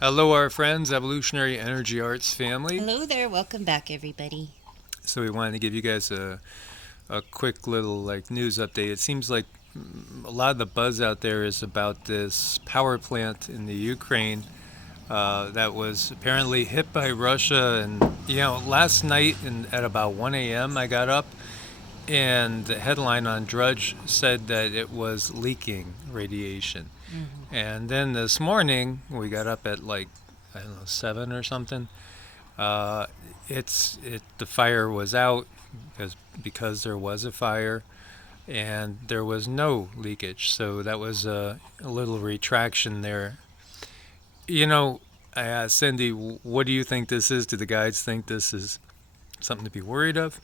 Hello, our friends, Evolutionary Energy Arts family. Hello there, welcome back, everybody. So we wanted to give you guys a quick little news update. It seems like a lot of the buzz out there is about this power plant in the Ukraine that was apparently hit by Russia. And last night at about 1 a.m. I got up and the headline on Drudge said that it was leaking radiation. Hmm. And then this morning we got up at I don't know 7 or something. Uh, the fire was out because there was a fire and there was no leakage. So that was a little retraction there. You know, I asked Cindy, what do you think this is? Do the guides think this is something to be worried of?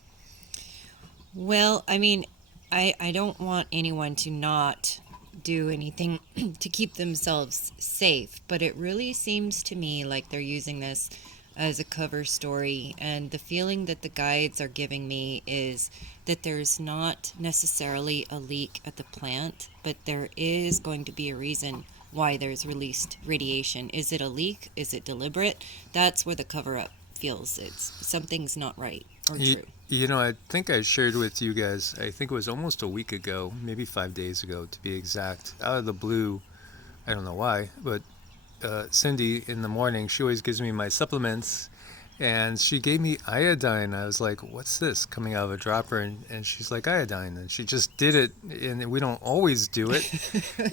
Well, I don't want anyone to not do anything to keep themselves safe, but it really seems to me like they're using this as a cover story. And the feeling that the guides are giving me is that there's not necessarily a leak at the plant, but there is going to be a reason why there's released radiation. Is it a leak? Is it deliberate? That's where the cover up feels it's something's not right or You, true. I think I shared with you guys, I think it was almost a week ago, maybe 5 days ago to be exact, out of the blue. I don't know why, but Cindy in the morning, she always gives me my supplements, and she gave me iodine. I was like, "What's this coming out of a dropper?" And she's like, "Iodine," and she just did it, and we don't always do it,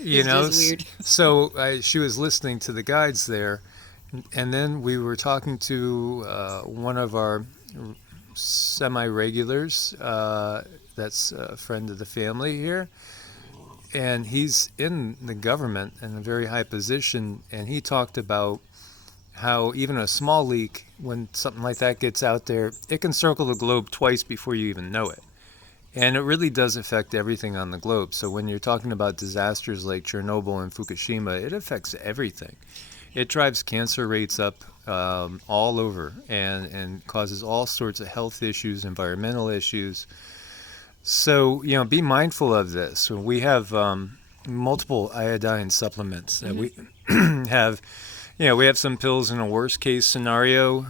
you It's know. just weird. So she was listening to the guides there, and then we were talking to one of our semi-regulars. That's a friend of the family here, and he's in the government in a very high position, and he talked about how even a small leak, when something like that gets out there, it can circle the globe twice before you even know it. And it really does affect everything on the globe. So when you're talking about disasters like Chernobyl and Fukushima, it affects everything. It drives cancer rates up all over, and causes all sorts of health issues, environmental issues. So, be mindful of this. We have multiple iodine supplements that Hmm. we have. We have some pills in a worst case scenario,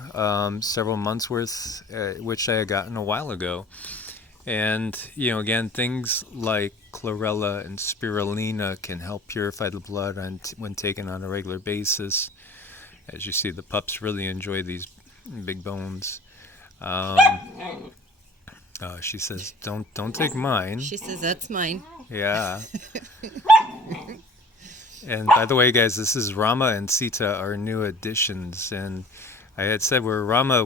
several months worth, which I had gotten a while ago. And, again, things like chlorella and spirulina can help purify the blood when taken on a regular basis. As you see, the pups really enjoy these big bones. Um, she says, "Don't take mine." She says that's mine. Yeah. And by the way, guys, this is Rama and Sita, our new additions. And I had said where Rama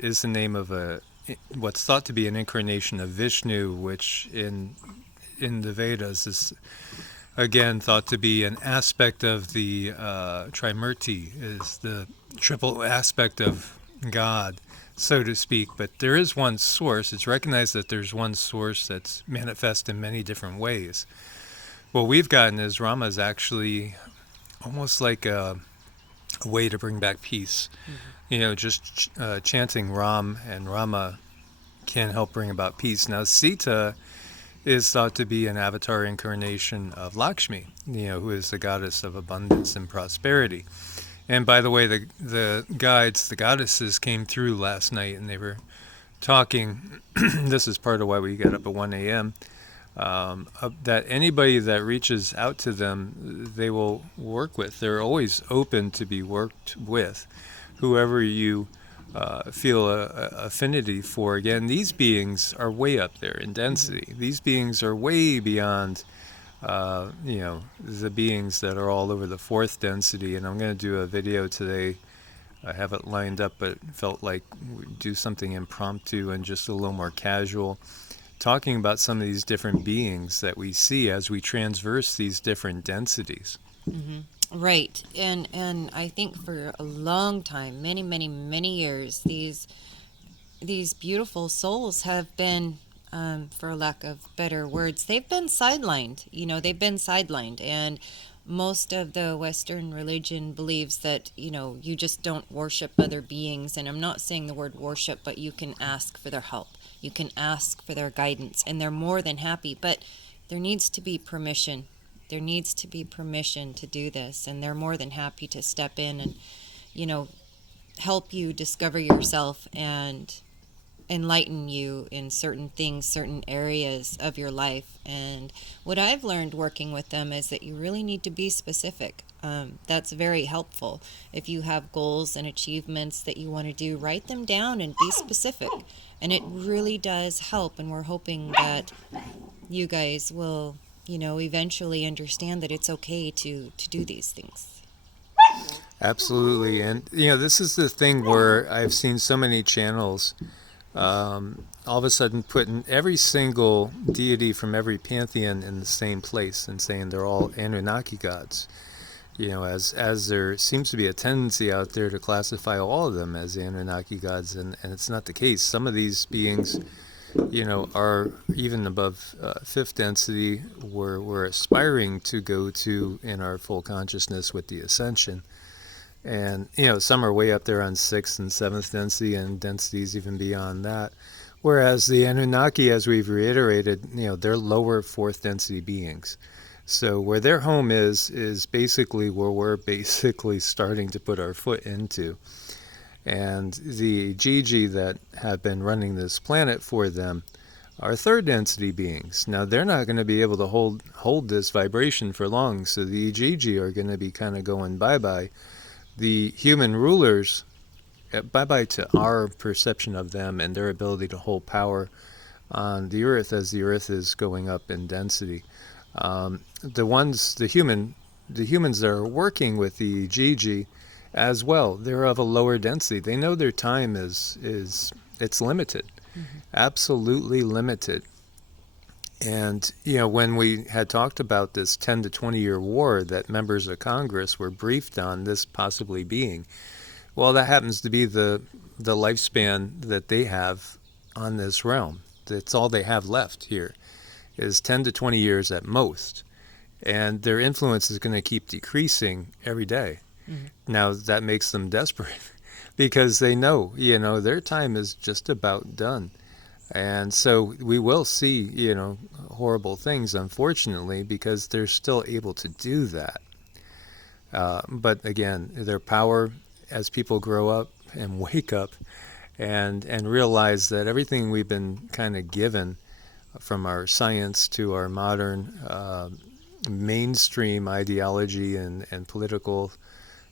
is the name of what's thought to be an incarnation of Vishnu, which in the Vedas is again thought to be an aspect of the Trimurti, is the triple aspect of God, so to speak. But there is one source. It's recognized that there's one source that's manifest in many different ways. What we've gotten is Rama is actually almost like a way to bring back peace. Hmm. Just chanting Ram and Rama can help bring about peace. Now, Sita is thought to be an avatar incarnation of Lakshmi, who is the goddess of abundance and prosperity. And by the way, the guides, the goddesses came through last night and they were talking. This is part of why we got up at 1 a.m. That anybody that reaches out to them, they will work with. They're always open to be worked with. Whoever you feel a affinity for. Again, these beings are way up there in Hmm. density. These beings are way beyond, the beings that are all over the fourth density. And I'm going to do a video today. I have it lined up, but felt like we'd do something impromptu and just a little more casual, talking about some of these different beings that we see as we transverse these different densities. Hmm. Right, and I think for a long time, many, many, many years, these beautiful souls have been, for lack of better words, they've been sidelined. They've been sidelined, and most of the Western religion believes that you just don't worship other beings. And I'm not saying the word worship, but you can ask for their help. You can ask for their guidance, and they're more than happy. But there needs to be permission. There needs to be permission to do this, and they're more than happy to step in and you know, help you discover yourself and enlighten you in certain things, certain areas of your life. And what I've learned working with them is that you really need to be specific. That's very helpful. If you have goals and achievements that you want to do, write them down and be specific. And it really does help. And we're hoping that you guys will, eventually understand that it's okay to do these things. Absolutely. And, this is the thing where I've seen so many channels all of a sudden putting every single deity from every pantheon in the same place and saying they're all Anunnaki gods. As there seems to be a tendency out there to classify all of them as Anunnaki gods, and it's not the case. Some of these beings, are even above fifth density, where we're aspiring to go to in our full consciousness with the ascension. And, some are way up there on sixth and seventh density, and densities even beyond that. Whereas the Anunnaki, as we've reiterated, they're lower fourth density beings. So where their home is basically where we're basically starting to put our foot into. And the Gigi that have been running this planet for them are third density beings. Now, they're not going to be able to hold this vibration for long, so the Gigi are going to be kind of going bye-bye. The human rulers, bye-bye to our perception of them and their ability to hold power on the earth as the earth is going up in density. The humans that are working with the Gigi as well, they're of a lower density. They know their time is it's limited, absolutely limited. And, when we had talked about this 10 to 20 year war that members of Congress were briefed on this possibly being, well, that happens to be the lifespan that they have on this realm. That's all they have left here, is 10 to 20 years at most. And their influence is going to keep decreasing every day. Mm-hmm. Now, that makes them desperate because they know, their time is just about done. And so we will see, horrible things, unfortunately, because they're still able to do that. But again, their power, as people grow up and wake up and realize that everything we've been kind of given, from our science to our modern mainstream ideology and political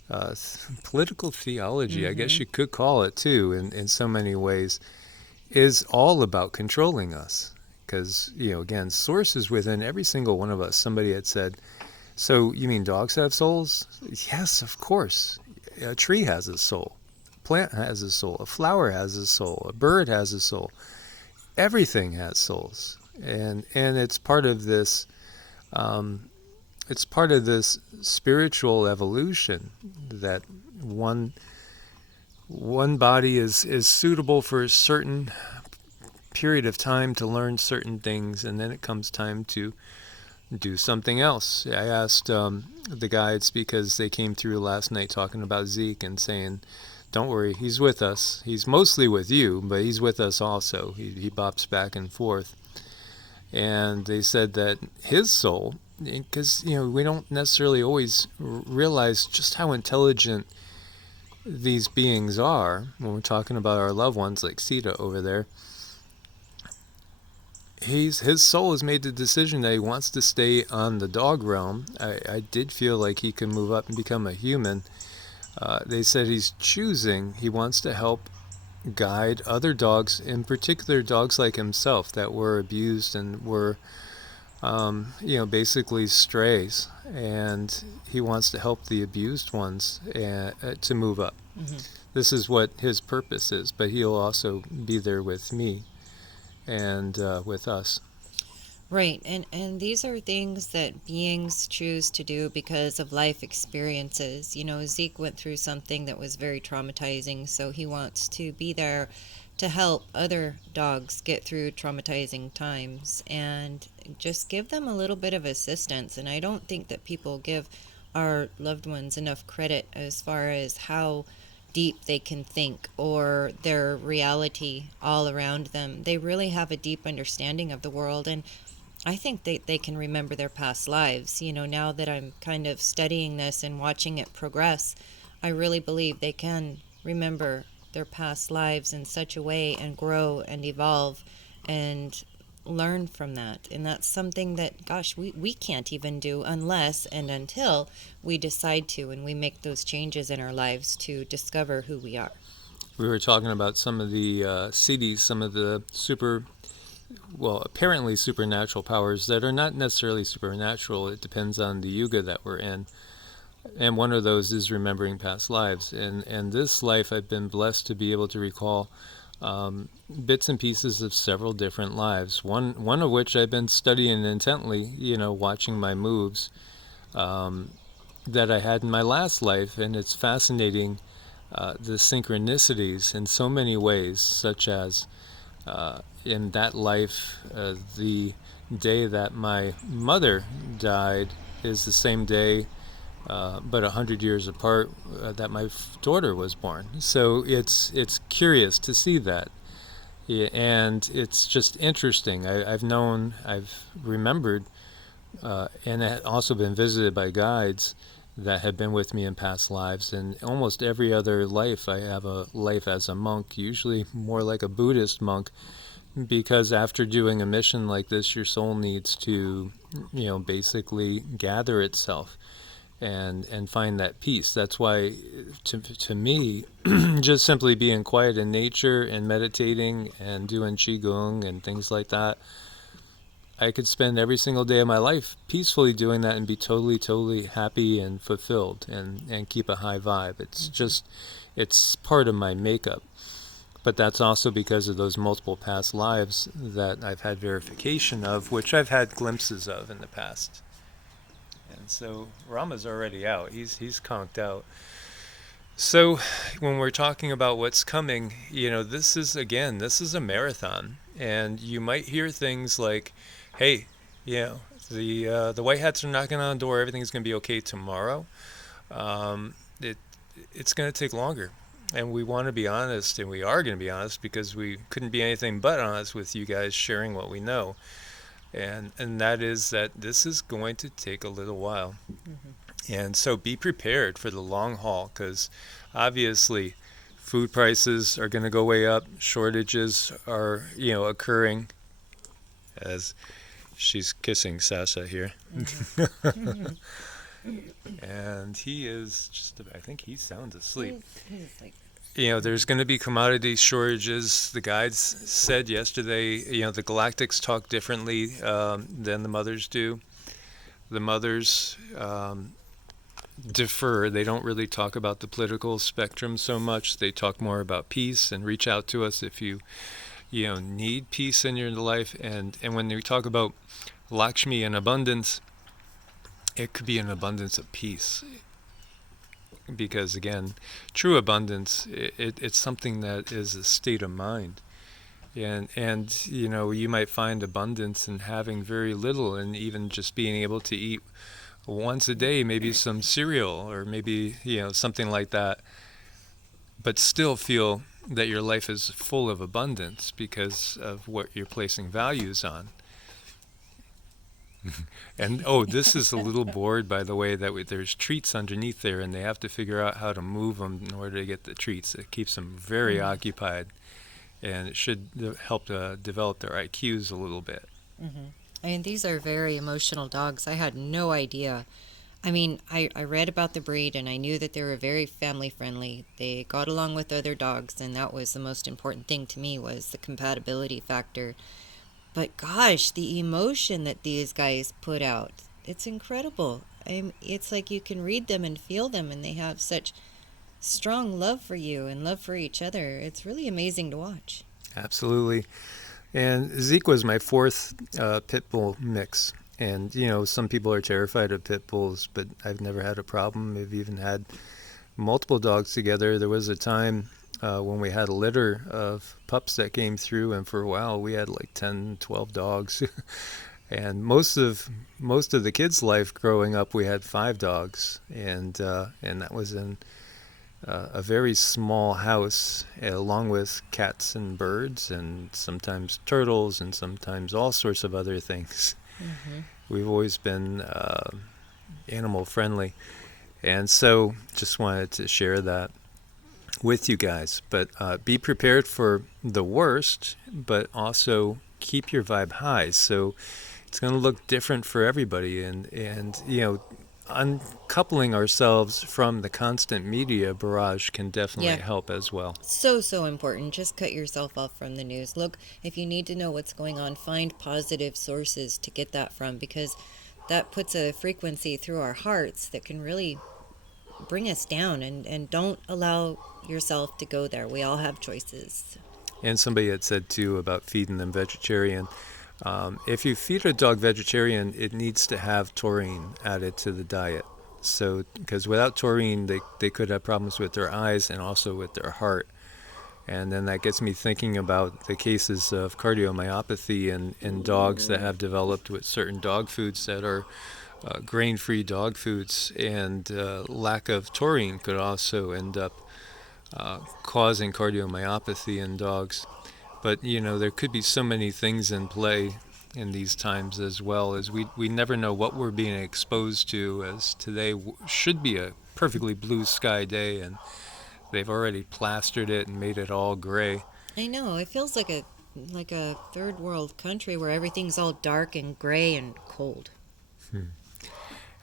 theology, I guess you could call it too, in so many ways, is all about controlling us. Because, again, source is within every single one of us. Somebody had said, so you mean dogs have souls? Yes, of course. A tree has a soul. A plant has a soul. A flower has a soul. A bird has a soul. Everything has souls. And it's part of this spiritual evolution, that one body is suitable for a certain period of time to learn certain things, and then it comes time to do something else. I asked the guides, because they came through last night talking about Zeke and saying, don't worry, he's with us. He's mostly with you, but he's with us also. He bops back and forth. And they said that his soul, because we don't necessarily always realize just how intelligent these beings are when we're talking about our loved ones, like Sita over there. His soul has made the decision that he wants to stay on the dog realm. I did feel like he could move up and become a human. They said he wants to help guide other dogs, in particular dogs like himself that were abused and were basically strays, and he wants to help the abused ones to move up. Mm-hmm. This is what his purpose is, but he'll also be there with me and with us. Right, and these are things that beings choose to do because of life experiences. Zeke went through something that was very traumatizing, so he wants to be there to help other dogs get through traumatizing times and just give them a little bit of assistance. And I don't think that people give our loved ones enough credit as far as how deep they can think, or their reality all around them. They really have a deep understanding of the world, and I think they can remember their past lives. Now that I'm kind of studying this and watching it progress, I really believe they can remember their past lives in such a way and grow and evolve and learn from that. And that's something that, gosh, we can't even do unless and until we decide to and we make those changes in our lives to discover who we are. We were talking about some of the siddhis, some of the apparently supernatural powers that are not necessarily supernatural. It depends on the yuga that we're in. And one of those is remembering past lives. And this life, I've been blessed to be able to recall bits and pieces of several different lives. One of which I've been studying intently, watching my moves that I had in my last life. And it's fascinating, the synchronicities in so many ways, such as in that life, the day that my mother died is the same day, but 100 years apart, that my daughter was born. So it's curious to see that, and it's just interesting. I've remembered, and had also been visited by guides that had been with me in past lives. And almost every other life, I have a life as a monk, usually more like a Buddhist monk, because after doing a mission like this, your soul needs to, basically gather itself and find that peace. That's why, to me, just simply being quiet in nature and meditating and doing Qigong and things like that, I could spend every single day of my life peacefully doing that and be totally, totally happy and fulfilled and keep a high vibe. It's part of my makeup. But that's also because of those multiple past lives that I've had verification of, which I've had glimpses of in the past. And so Rama's already out. He's conked out. So when we're talking about what's coming, this is a marathon. And you might hear things like, hey, the white hats are knocking on the door, everything's going to be okay tomorrow. It's going to take longer. And we want to be honest, and we are going to be honest, because we couldn't be anything but honest with you guys sharing what we know. And that is that this is going to take a little while. Mm-hmm. And so be prepared for the long haul, because obviously food prices are going to go way up. Shortages are, occurring, as she's kissing Sasha here. Mm-hmm. And he is I think he sounds asleep. He's like, there's going to be commodity shortages. The guides said yesterday, the galactics talk differently than the mothers do. The mothers defer. They don't really talk about the political spectrum so much. They talk more about peace and reach out to us if you need peace in your life. And when they talk about Lakshmi and abundance, it could be an abundance of peace. Because again, true abundance, it's something that is a state of mind. And you might find abundance in having very little, and even just being able to eat once a day, maybe some cereal, or maybe something like that, but still feel that your life is full of abundance because of what you're placing values on. And this is a little board, by the way, that there's treats underneath there, and they have to figure out how to move them in order to get the treats. It keeps them very occupied, and it should help to develop their IQs a little bit. Mm-hmm. I mean, these are very emotional dogs. I had no idea. I mean, I read about the breed, and I knew that they were very family friendly. They got along with other dogs, and that was the most important thing to me, was the compatibility factor. But gosh, the emotion that these guys put out, it's incredible. It's like you can read them and feel them, and they have such strong love for you and love for each other. It's really amazing to watch. Absolutely. And Zeke was my fourth pit bull mix. And, some people are terrified of pit bulls, but I've never had a problem. We've even had multiple dogs together. There was a time when we had a litter of pups that came through, and for a while we had like 10, 12 dogs. And most of the kids' life growing up, we had 5 dogs, and that was in a very small house, along with cats and birds, and sometimes turtles, and sometimes all sorts of other things. Mm-hmm. We've always been animal friendly. And so just wanted to share that with you guys. But be prepared for the worst, but also keep your vibe high. So it's going to look different for everybody. And uncoupling ourselves from the constant media barrage can definitely help as well. So important. Just cut yourself off from the news. Look, if you need to know what's going on, find positive sources to get that from, because that puts a frequency through our hearts that can really bring us down, and don't allow yourself to go there. We all have choices. And somebody had said too about feeding them vegetarian. If you feed a dog vegetarian, it needs to have taurine added to the diet. So, because without taurine, they could have problems with their eyes and also with their heart. And then that gets me thinking about the cases of cardiomyopathy in dogs that have developed with certain dog foods that are grain-free dog foods, and lack of taurine could also end up causing cardiomyopathy in dogs. But there could be so many things in play in these times, as well as we never know what we're being exposed to, as today should be a perfectly blue sky day, and they've already plastered it and made it all gray. I know, it feels like a third world country where everything's all dark and gray and cold.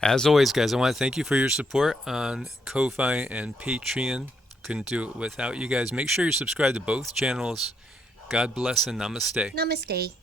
As always, guys, I want to thank you for your support on Ko-Fi and Patreon. Couldn't do it without you guys. Make sure you subscribe to both channels. God bless and namaste. Namaste.